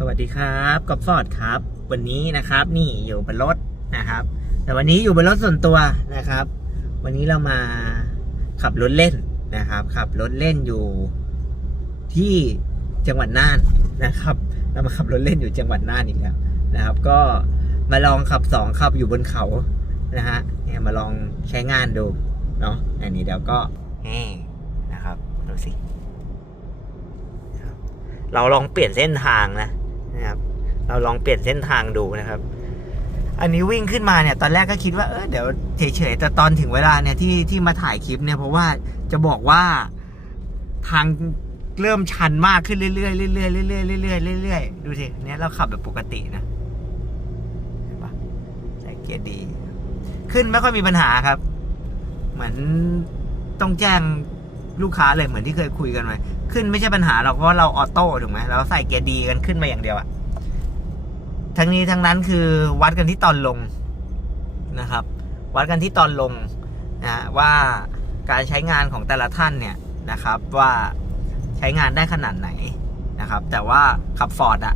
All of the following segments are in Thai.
สวัสดีครับกอบฟอร์ดครับ วันนี้นะครับนี่อยู่บนรถนะครับ แต่วันนี้อยู่บนรถส่วนตัวนะครับ วันนี้เรามาขับรถเล่นนะครับ ขับรถเล่นอยู่ที่จังหวัดน่านนะครับ เรามาขับรถเล่นอยู่จังหวัดน่านอีกแล้วนะครับ ก็มาลองขับสองขับอยู่บนเขานะฮะเนี่ยมาลองใช้งานดูเนาะอันนี้เดี๋ยวก็นี่นะครับดูสิเราลองเปลี่ยนเส้นทางนะ นะครับ เราลองเปลี่ยนเส้นทางดูนะครับ อันนี้วิ่งขึ้นมาเนี่ย ตอนแรกก็คิดว่าเออเดี๋ยวเฉยๆแต่ตอนถึงเวลาเนี่ยที่ที่มาถ่ายคลิปเนี่ยเพราะว่าจะบอกว่าทางเริ่มชันมากขึ้นเรื่อยๆเรื่อยๆเรื่อยๆเรื่อยๆเรื่อยๆดูสิเนี่ยเราขับแบบปกตินะเห็นปะใส่เกียร์ดี ขึ้นไม่ค่อยมีปัญหาครับ เหมือนต้องแจ้ง ลูกค้าเลยเหมือนที่เคยคุยกันไว้ขึ้นไม่ใช่ปัญหาหรอกเพราะเราออโต้ถูกไหมเราใส่เกียร์ดีกันขึ้นมาอย่างเดียวอะทั้งนี้ทั้งนั้นคือวัดกันที่ตอนลงนะครับ วัดกันที่ตอนลงนะว่าการใช้งานของแต่ละท่านเนี่ยนะครับ ว่าใช้งานได้ขนาดไหนนะครับ แต่ว่าขับฟอร์ดอะ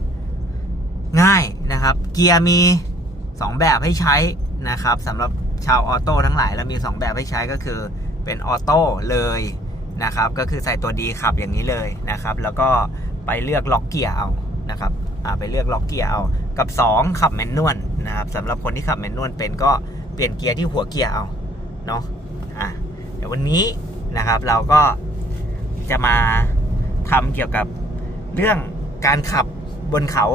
ง่ายนะครับ เกียร์มี 2 แบบให้ใช้นะครับสำหรับชาวออโต้ทั้งหลายเรามี 2 แบบให้ใช้ก็คือเป็นออโต้เลย นะครับ ก็คือใส่ตัวดีขับอย่างนี้เลยนะครับ แล้วก็ไปเลือกล็อกเกียร์เอานะครับไปเลือกล็อกเกียร์เอา กับ 2 ขับแมนนวลนะครับสำหรับคนที่ขับแมนนวลเป็นก็เปลี่ยนเกียร์ที่หัวเกียร์เอาเนาะอะเดี๋ยววันนี้นะครับเราก็จะมาทำเกี่ยวกับเรื่องการขับบนเขา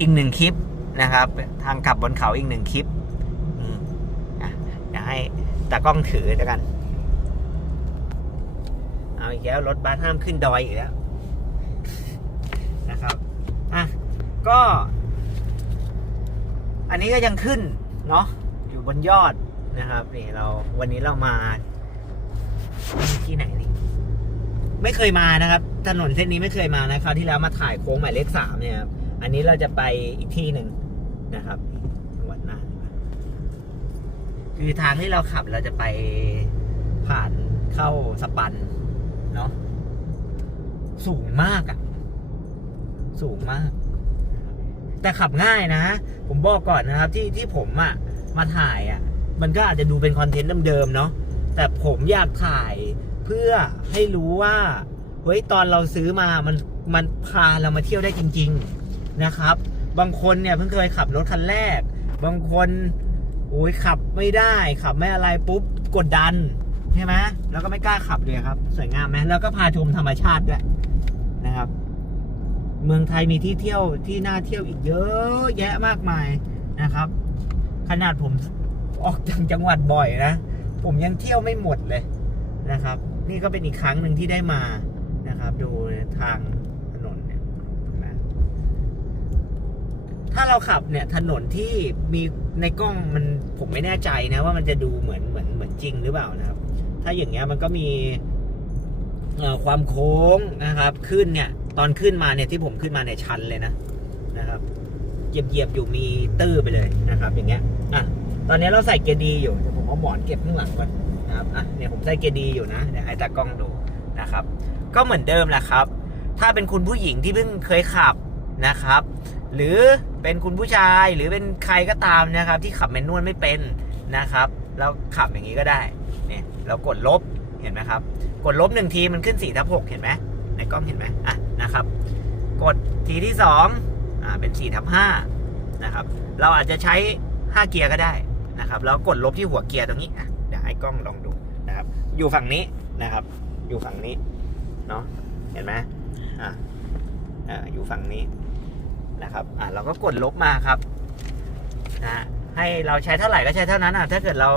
อีกหนึ่งคลิปนะครับ ทางขับบนเขาอีกหนึ่งคลิปอะเดี๋ยวให้ตากล้องถือแล้วกัน อีกแล้วรถบัสห้ามขึ้นดอยอีกแล้วนะครับอะก็ อันนี้ก็ยังขึ้นเนาะอยู่บนยอดนะครับนี่เราวันนี้เรามาที่ไหนนี่ไม่เคยมานะครับ ถนนเส้นนี้ไม่เคยมานะคราวที่แล้วมาถ่ายโค้งหมายเลขสามเนี่ยครับอันนี้เราจะไปอีกที่หนึ่งนะครับจังหวัดน่านคือทางที่เราขับเราจะไปผ่านเข้าสปัน เนาะสูงมากอะ่ะสูงมาก แต่ขับง่ายนะ ผมบอกก่อนนะครับ ที่ที่ผมอะ่ะมาถ่ายอะมันก็อาจจะดูเป็นคอนเทนต์เดิมๆเนาะแต่ผมอยากถ่ายเพื่อให้รู้ว่าเฮ้ยตอนเราซื้อมามันมันพาเรามาเที่ยวได้จริง ๆนะครับ บางคนเนี่ยเพิ่งเคยขับรถคันแรก บางคนโอ้ยขับไม่ได้ ขับไม่อะไรปุ๊บกดดัน ใช่ไหมแล้วก็ไม่กล้าขับเลยครับ สวยงามไหมแล้วก็พาชมธรรมชาติด้วยนะครับ เมืองไทยมีที่เที่ยวที่น่าเที่ยวอีกเยอะแยะมากมายนะครับ ขนาดผมออกจากจังหวัดบ่อยนะผมยังเที่ยวไม่หมดเลยนะครับ นี่ก็เป็นอีกครั้งหนึ่งที่ได้มานะครับ ดูทางถนนเนี่ยนะถ้าเราขับเนี่ยถนนที่มีในกล้องมันผมไม่แน่ใจนะว่ามันจะดูเหมือนเหมือนเหมือนจริงหรือเปล่านะครับ ถ้าอย่างเงี้ยมันก็มีความโค้งนะครับขึ้นเนี่ยตอนขึ้นมาเนี่ยที่ผมขึ้นมาเนี่ยชันเลยนะนะครับเหยียบเหยียบๆอยู่มีตื้อไปเลยนะครับ อย่างเงี้ยอะตอนนี้เราใส่เกียร์ดีอยู่เดี๋ยวผมเอาหมอนเก็บข้างหลังก่อนนะครับอะเนี่ยผมใส่เกียร์ดีอยู่นะเดี๋ยวให้ตากล้องดูนะครับ ก็เหมือนเดิมแหละครับ ถ้าเป็นคุณผู้หญิงที่เพิ่งเคยขับนะครับ หรือเป็นคุณผู้ชายหรือเป็นใครก็ตามนะครับ ที่ขับแมนนวลไม่เป็นนะครับแล้วขับอย่างนี้ก็ได้ เรากดลบเห็นไหมครับ กดลบหนึ่งทีมันขึ้น4ทับ6เห็นไหมในกล้องเห็นไหมอะนะครับ กดทีที่2อ่าเป็น4ทับ5นะครับ เราอาจจะใช้ 5 เกียร์ก็ได้นะครับ แล้วกดลบที่หัวเกียร์ตรงนี้อะเดี๋ยวให้กล้องลองดูนะครับ อยู่ฝั่งนี้นะครับ อยู่ฝั่งนี้เนาะเห็นไหมอะอ่าอยู่ฝั่งนี้นะครับอะเราก็กดลบมาครับนะให้เราใช้เท่าไหร่ก็ใช้เท่านั้นอะถ้าเกิดเรา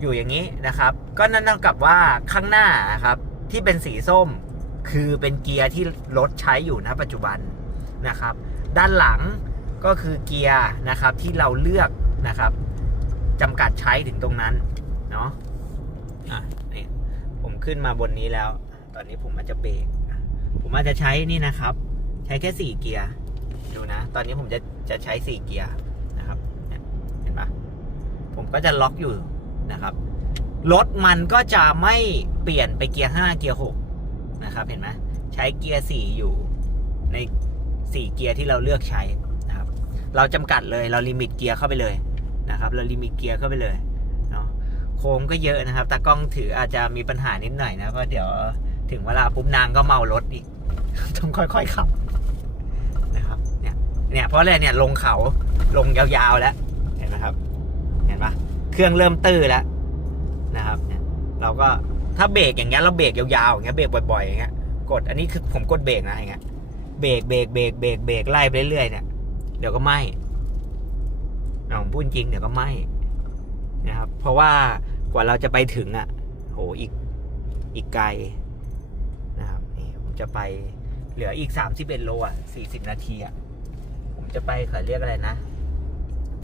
อยู่อย่างนี้นะครับ ก็นั่นเท่ากับว่าข้างหน้าครับที่เป็นสีส้มคือเป็นเกียร์ที่รถใช้อยู่ณปัจจุบันนะครับ ด้านหลังก็คือเกียร์นะครับที่เราเลือกนะครับจำกัดใช้ถึงตรงนั้นเนาะอะนี่ผมขึ้นมาบนนี้แล้ว ตอนนี้ผมอาจจะเบรกอะผมอาจจะใช้นี่นะครับ ใช้แค่สี่เกียร์ดูนะ ตอนนี้ผมจะจะใช้สี่เกียร์นะครับเนี่ยเห็นปะผมก็จะล็อกอยู่ นะครับ รถมันก็จะไม่เปลี่ยนไปเกียร์ 5 เกียร์ 6 นะครับ เห็นไหมใช้เกียร์ 4 อยู่ในสี่เกียร์ที่เราเลือกใช้นะครับ เราจำกัดเลยเราลิมิตเกียร์เข้าไปเลยนะครับ เราลิมิตเกียร์เข้าไปเลยเนาะโค้งก็เยอะนะครับ ตากล้องถืออาจจะมีปัญหานิดหน่อยนะเพราะเดี๋ยวถึงเวลาปุ๊บนางก็เมารถอีกต้องค่อยๆขับนะครับเนี่ยเนี่ยเพราะอะไรเนี่ยลงเขาลงยาวๆแล้วเห็นไหมครับ เห็นปะ เครื่องเริ่มตื้อแล้วนะครับเนี่ยเราก็ถ้าเบรกอย่างเงี้ยเราเบรกยาวๆอย่างเงี้ยเบรกบ่อยๆอย่างเงี้ยกดอันนี้คือผมกดเบรกนะอย่างเงี้ยเบรกเบรกเบรกเบรกเบรกไล่ไปเรื่อยๆเนี่ยเดี๋ยวก็ไหมเอาผมพูดจริงเดี๋ยวก็ไหมนะครับ เพราะว่ากว่าเราจะไปถึงอะโหอีกอีกไกลนะครับนี่ผมจะไปเหลืออีกสามสิบเอ็ดโลอะสี่สิบนาทีอะผมจะไปเขาเรียกอะไรนะ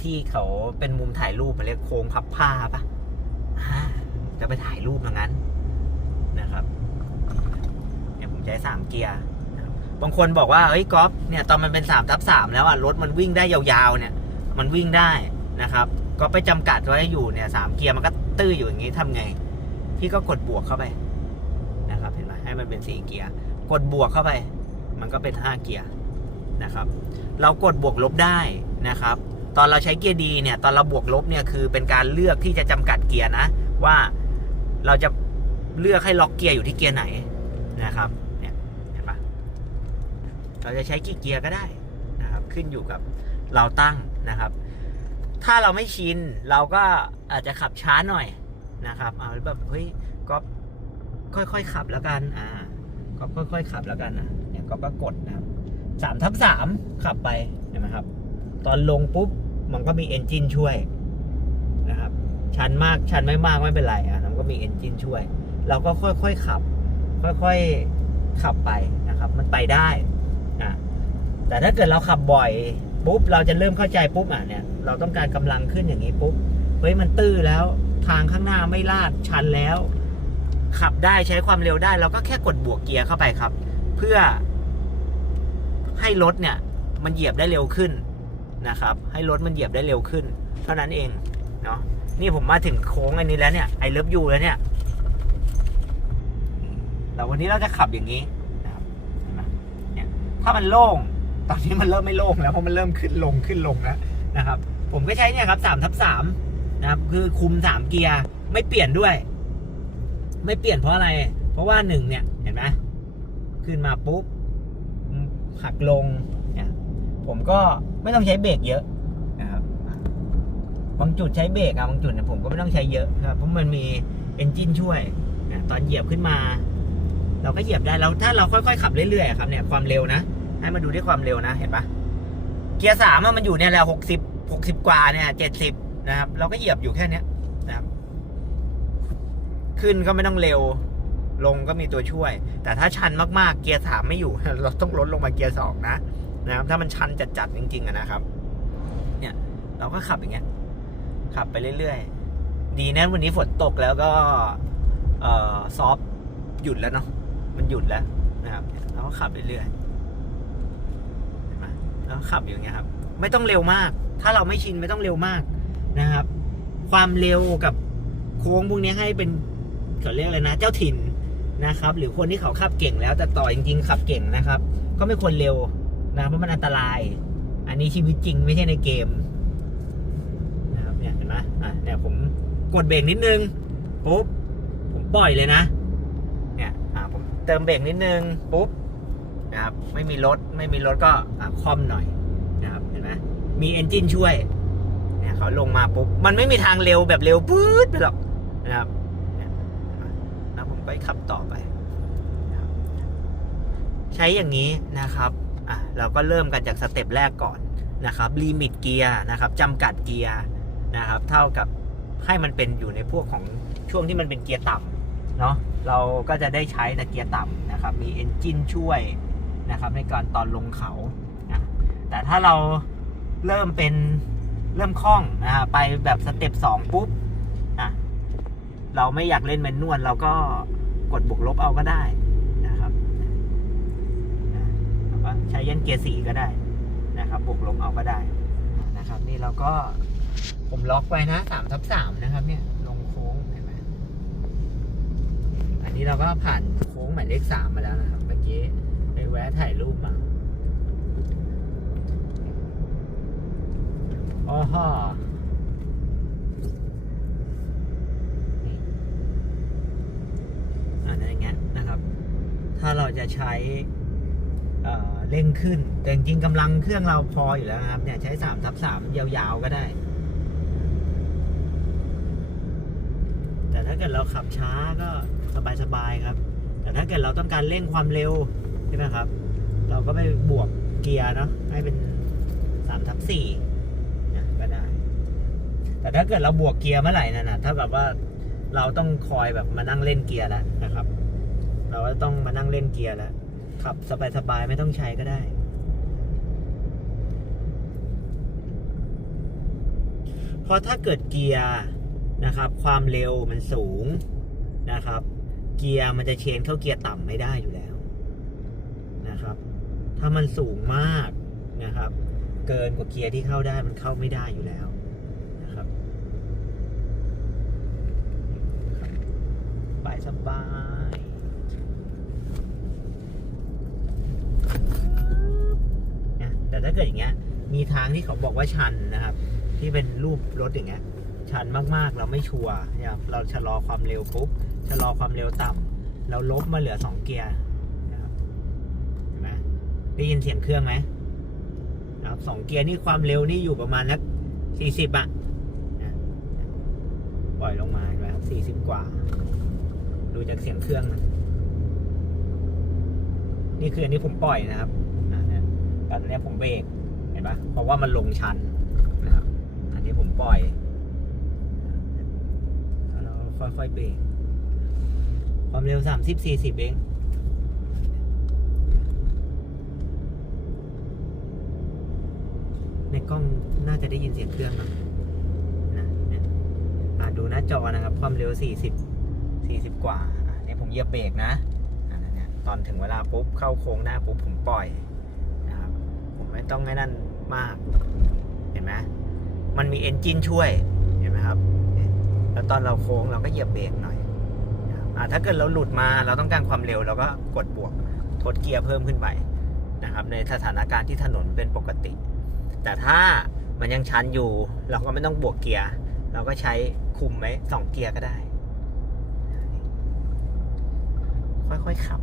ที่เขาเป็นมุมถ่ายรูปมันเรียกโค้งพับผ้าปะอ่าจะไปถ่ายรูปอย่างนั้นนะครับเนี่ยผมใช้สามเกียร์บางคนบอกว่าเฮ้ยก๊อฟเนี่ยตอนมันเป็นสามทับสามแล้วอะรถมันวิ่งได้ยาวๆ เนี่ย มันวิ่งได้นะครับ ก็ไปจำกัดไว้อยู่เนี่ยสามเกียร์มันก็ตื้ออยู่อย่างนี้ทำไง พี่ก็กดบวกเข้าไปนะครับ เห็นไหมให้มันเป็นสี่เกียร์กดบวกเข้าไป มันก็เป็นห้าเกียร์นะครับ เรากดบวกลบได้นะครับ ตอนเราใช้เกียร์ดีเนี่ยตอนเราบวกลบเนี่ยคือเป็นการเลือกที่จะจำกัดเกียร์นะ ว่าเราจะเลือกให้ล็อกเกียร์อยู่ที่เกียร์ไหนนะครับเนี่ยเห็นปะเราจะใช้กี่เกียร์ก็ได้นะครับขึ้นอยู่กับเราตั้งนะครับ ถ้าเราไม่ชินเราก็อาจจะขับช้าหน่อยนะครับเอาแบบเฮ้ยก็ค่อยๆขับแล้วกันอ่าก็ค่อยๆขับแล้วกันนะเนี่ยก็ก็กดนะสามทับสามขับไปเห็นไหมครับ ตอนลงปุ๊บ มันก็มีเอนจินช่วยนะครับ ชันมากชันไม่มากไม่เป็นไรอะมันก็มีเอนจินช่วย เราก็ค่อยๆขับ ค่อยๆขับไปนะครับ มันไปได้อะแต่ถ้าเกิดเราขับบ่อยปุ๊บเราจะเริ่มเข้าใจปุ๊บอะเนี่ยเราต้องการกำลังขึ้นอย่างนี้ปุ๊บเฮ้ยมันตื้อแล้วทางข้างหน้าไม่ลาดชันแล้ว ขับได้ใช้ความเร็วได้ เราก็แค่กดบวกเกียร์เข้าไปครับ เพื่อให้รถเนี่ย มันเหยียบได้เร็วขึ้น นะครับ ให้รถมันเหยียบได้เร็วขึ้น เท่านั้นเองเนาะนี่ผมมาถึงโค้งอันนี้แล้วเนี่ยไอเลิฟยูแล้วเนี่ยแต่วันนี้เราจะขับอย่างนี้นะครับเห็นไหมเนี่ยถ้ามันโล่งตอนนี้มันเริ่มไม่โล่งแล้วเพราะมันเริ่มขึ้นลงขึ้นลงแล้วนะครับ ผมก็ใช้เนี่ยครับสามทับสามนะครับ คือคุมสามเกียร์ไม่เปลี่ยนด้วย ไม่เปลี่ยนเพราะอะไร เพราะว่าหนึ่งเนี่ยเห็นไหมขึ้นมาปุ๊บหักลง ผมก็ไม่ต้องใช้เบรกเยอะนะครับบางจุดใช้เบรกอะบางจุดเนี่ยผมก็ไม่ต้องใช้เยอะครับเพราะมันมีเอนจินช่วยเนี่ยตอนเหยียบขึ้นมา เราก็เหยียบได้แล้วถ้าเราค่อยๆขับเรื่อยๆอะครับเนี่ยความเร็วนะ ให้มาดูที่ความเร็วนะเห็นปะเกียร์สามอะมันอยู่เนี่ยแหละหกสิบหกสิบกว่าเนี่ยเจ็ดสิบนะครับ เราก็เหยียบอยู่แค่เนี้ยนะครับ ขึ้นก็ไม่ต้องเร็ว ลงก็มีตัวช่วย แต่ถ้าชันมากๆเกียร์สามไม่อยู่ เราต้องลดลงมาเกียร์สองนะ นะครับ ถ้ามันชันจัดๆจริงๆนะครับ เนี่ยเราก็ขับอย่างเงี้ย ขับไปเรื่อยๆ ดีนะวันนี้ฝนตกแล้วก็เอ่อซอฟหยุดแล้วเนาะมันหยุดแล้วนะครับเราก็ขับเรื่อยๆเห็นไหมแล้วก็ขับอยู่อย่างเงี้ยครับ ไม่ต้องเร็วมาก ถ้าเราไม่ชินไม่ต้องเร็วมากนะครับ ความเร็วกับโค้งพวกนี้ให้เป็นเขาเรียกอะไรนะ เจ้าถิ่นนะครับ หรือคนที่เขาขับเก่งแล้วแต่ต่อจริงๆขับเก่งนะครับ ก็ไม่ควรเร็ว นะเพราะมันอันตราย อันนี้ชีวิตจริงไม่ใช่ในเกมนะครับเนี่ยเห็นไหมอะเนี่ยผมกดเบรกนิดนึงปุ๊บผมปล่อยเลยนะ เนี่ยอะผมเติมเบรกนิดนึงปุ๊บนะครับไม่มีรถไม่มีรถก็อะคอมหน่อยนะครับเห็นไหมมีเอนจินช่วยเนี่ยเขาลงมาปุ๊บมันไม่มีทางเร็วแบบเร็วปื๊ดไปหรอกนะครับนี่นไหมแล้วผมก็ขับต่อไป ใช้อย่างนี้นะครับ อะเราก็เริ่มกันจากสเต็ปแรกก่อนนะครับลิมิตเกียร์นะครับจำกัดเกียร์นะครับ เท่ากับให้มันเป็นอยู่ในพวกของช่วงที่มันเป็นเกียร์ต่ำเนาะเราก็จะได้ใช้แต่เกียร์ต่ำนะครับ มีเอนจินช่วยนะครับ ในการตอนลงเขาแต่ถ้าเราเริ่มเป็นเริ่มคล่องนะฮะไปแบบสเต็ปสองปุ๊บอะเราไม่อยากเล่นแมนนวลเราก็กดบวกลบเอาก็ได้ ยันเกียร์สีก็ได้นะครับบวกลบเอาก็ได้นะครับ นี่เราก็ผมล็อกไว้นะสามทับสามนะครับเนี่ยลงโค้งเห็นไหมอันนี้เราก็ผ่านโค้งหมายเลขสามมาแล้วนะครับเมื่อกี้ไปแวะถ่ายรูปมาอ๋อฮะอะไรเงี้ยนะครับ ถ้าเราจะใช้อ่า เร่งขึ้น แต่จริงกำลังเครื่องเราพออยู่แล้วนะครับ เนี่ยใช้สามทับสามยาวๆก็ได้ แต่ถ้าเกิดเราขับช้าก็สบายๆครับ แต่ถ้าเกิดเราต้องการเร่งความเร็วใช่ไหมครับ เราก็ไปบวกเกียร์เนาะให้เป็นสามทับสี่นะก็ได้ แต่ถ้าเกิดเราบวกเกียร์เมื่อไหร่นั่นนะเท่ากับว่าเราต้องคอยแบบมานั่งเล่นเกียร์แล้วนะครับ เราก็ต้องมานั่งเล่นเกียร์แล้ว ขับสบายๆไม่ต้องใช้ก็ได้ เพราะถ้าเกิดเกียร์นะครับ ความเร็วมันสูงนะครับ เกียร์มันจะเชนเข้าเกียร์ต่ำไม่ได้อยู่แล้วนะครับ ถ้ามันสูงมากนะครับ เกินกว่าเกียร์ที่เข้าได้มันเข้าไม่ได้อยู่แล้วนะครับสบายสบายนะแต่ ถ้าเกิดอย่างเงี้ย มีทางที่เขาบอกว่าชันนะครับ ที่เป็นรูปรถอย่างเงี้ย ชันมากๆเราไม่ชัวร์นะครับเราชะลอความเร็วปุ๊บชะลอความเร็วต่ำเราลบมาเหลือสองเกียร์นะครับเห็นไหมได้ยินเสียงเครื่องไหมนะครับสองเกียร์นี่ความเร็วนี่อยู่ประมาณนักสี่สิบอะนะปล่อยลงมาเห็นไหมครับสี่สิบกว่า ดูจากเสียงเครื่องนะนี่คืออันนี้ผมปล่อยนะครับ อะเนี่ยตอนนี้ผมเบรกเห็นปะเพราะว่ามันลงชันนะครับ อันนี้ผมปล่อยแล้วเราค่อยๆเบรกความเร็วสามสิบสี่สิบเองในกล้องน่าจะได้ยินเสียงเครื่องนะนะเนี่ยดูหน้าจอนะครับ ความเร็วสี่สิบสี่สิบกว่าอะเนี่ยผมเหยียบเบรกนะ ตอนถึงเวลาปุ๊บเข้าโค้งหน้าปุ๊บผมปล่อย ไม่ต้องให้นั่นมาก เห็นไหมมันมีเอนจินช่วย เห็นไหมครับ แล้วตอนเราโค้งเราก็เหยียบเบรกหน่อยอ่าถ้าเกิดเราหลุดมาเราต้องการความเร็วเราก็กดบวกทดเกียร์เพิ่มขึ้นไปนะครับ ในสถานการณ์ที่ถนนเป็นปกติ แต่ถ้ามันยังชันอยู่ เราก็ไม่ต้องบวกเกียร์ เราก็ใช้คุมไว้สองเกียร์ก็ได้ ค่อยๆขับ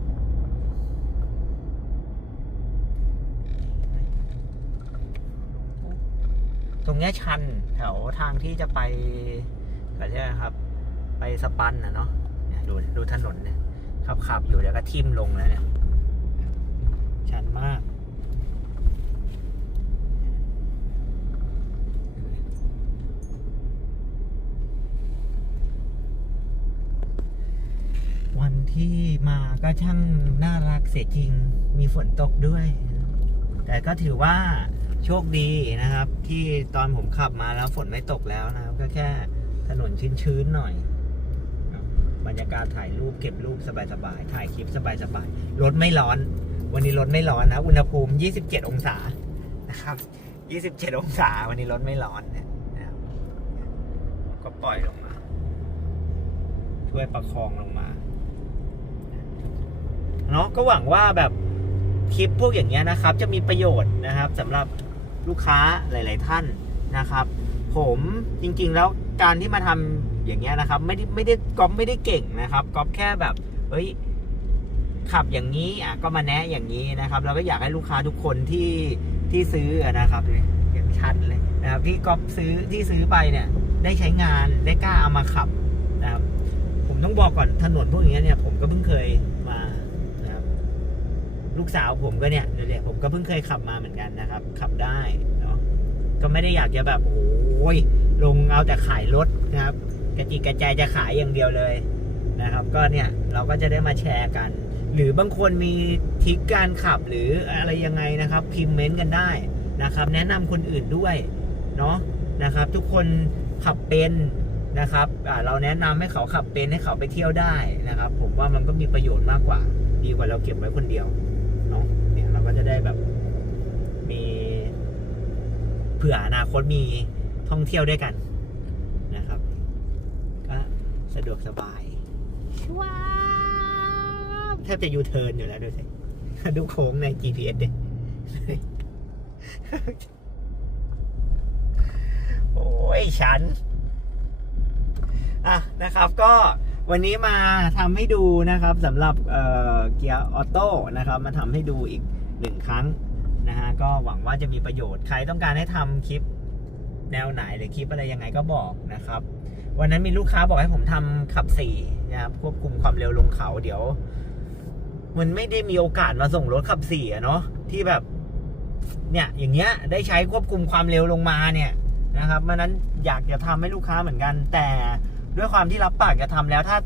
ตรงเนี้ยชันแถวทางที่จะไปก็ใช่ครับ ไปสปันนะเนาะดูดูถนนเนี่ยขับขับอยู่เดี๋ยวก็ทิ่มลงแล้วเนี่ย ชันมาก วันที่มาก็ช่างน่ารักเสียจริง มีฝนตกด้วย แต่ก็ถือว่า โชคดีนะครับ ที่ตอนผมขับมาแล้วฝนไม่ตกแล้วนะครับ ก็แค่ถนนชื้นๆหน่อย บรรยากาศถ่ายรูปเก็บรูปสบายๆถ่ายคลิปสบายๆรถไม่ร้อน วันนี้รถไม่ร้อนนะ อุณหภูมิ 27 องศานะครับ 27 องศา วันนี้รถไม่ร้อนเนี่ยนะก็ปล่อยลงมา ช่วยประคองลงมาเนาะก็หวังว่าแบบคลิปพวกอย่างเงี้ยนะครับ จะมีประโยชน์นะครับสำหรับ ลูกค้าหลาย ๆ ท่านนะครับ ผมจริง ๆ แล้วการที่มาทำอย่างเงี้ยนะครับ ไม่ได้ไม่ได้ก๊อฟไม่ได้เก่งนะครับก๊อฟแค่แบบเฮ้ยขับอย่างนี้อะก็มาแนะอย่างนี้นะครับเราก็อยากให้ลูกค้าทุกคนที่ที่ซื้อนะครับเนี่ยอย่างชัดเลยนะครับที่ก๊อฟซื้อที่ซื้อไปเนี่ย ได้ใช้งานได้กล้าเอามาขับนะครับผมต้องบอกก่อนถนนพวกนี้เนี่ยผมก็เพิ่งเคย ลูกสาวผมก็เนี่ยเดี๋ยวผมก็เพิ่งเคยขับมาเหมือนกันนะครับ ขับได้เนาะก็ไม่ได้อยากจะแบบโอ้ยลงเอาแต่ขายรถนะครับ กระจิกกระจายจะขายอย่างเดียวเลยนะครับ ก็เนี่ยเราก็จะได้มาแชร์กัน หรือบางคนมีทริกการขับหรืออะไรยังไงนะครับ พิมพ์เมนต์กันได้นะครับ แนะนำคนอื่นด้วยเนาะนะครับ ทุกคนขับเป็นนะครับเราแนะนำให้เขาขับเป็นให้เขาไปเที่ยวได้นะครับ ผมว่ามันก็มีประโยชน์มากกว่า ดีกว่าเราเก็บไว้คนเดียว ก็จะได้แบบมีเผื่ออนาคตมีท่องเที่ยวด้วยกันนะครับ ก็สะดวกสบายว้าวแทบจะยูเทิร์นอยู่แล้วดูสิดูโค้งใน GPS ดิยฉัน อะนะครับก็วันนี้มาทำให้ดูนะครับสำหรับเอ่อเกียร์ออโต้นะครับ มาทำให้ดูอีก หนึ่งครั้งนะฮะก็หวังว่าจะมีประโยชน์ใครต้องการให้ทำคลิปแนวไหนหรือคลิปอะไรยังไงก็บอกนะครับ วันนั้นมีลูกค้าบอกให้ผมทำขับสี่นะครับควบคุมความเร็วลงเขาเดี๋ยว มันไม่ได้มีโอกาสมาส่งรถขับสี่อะเนาะที่แบบ เนี่ย อย่างเงี้ยได้ใช้ควบคุมความเร็วลงมาเนี่ยนะครับมันนั้นอยากจะทำให้ลูกค้าเหมือนกัน แต่ด้วยความที่รับปากจะทำแล้วถ้า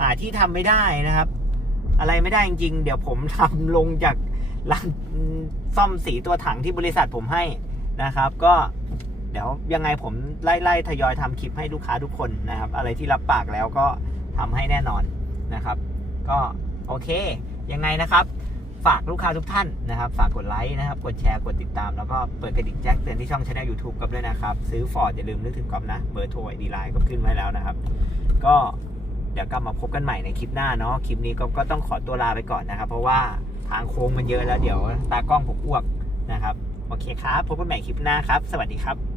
หาที่ทำไม่ได้นะครับ อะไรไม่ได้จริงๆเดี๋ยวผมทำลงจาก ร้านซ่อมสีตัวถังที่บริษัทผมให้นะครับ ก็เดี๋ยวยังไงผมไล่ๆทยอยทำคลิปให้ลูกค้าทุกคนนะครับ อะไรที่รับปากแล้วก็ทำให้แน่นอนนะครับ ก็โอเค ยังไงนะครับ ฝากลูกค้าทุกท่านนะครับ ฝากกดไลค์นะครับ กดแชร์ กดติดตาม แล้วก็เปิดกระดิ่งแจ้งเตือนที่ช่องช anel YouTube กับด้วยนะครับ ซื้อฟอร์ดอย่าลืมนึกถึงก๊อฟนะ เบอร์โทรดีไลน์ก็ขึ้นไว้แล้วนะครับ ก็เดี๋ยวกลับมาพบกันใหม่ในคลิปหน้าเนาะ คลิปนี้ก็ต้องขอตัวลาไปก่อนนะครับ เพราะว่า ทางโค้งมันเยอะแล้วเดี๋ยวตากล้องผมอ้วกนะครับ โอเคครับ พบกันใหม่คลิปหน้าครับ สวัสดีครับ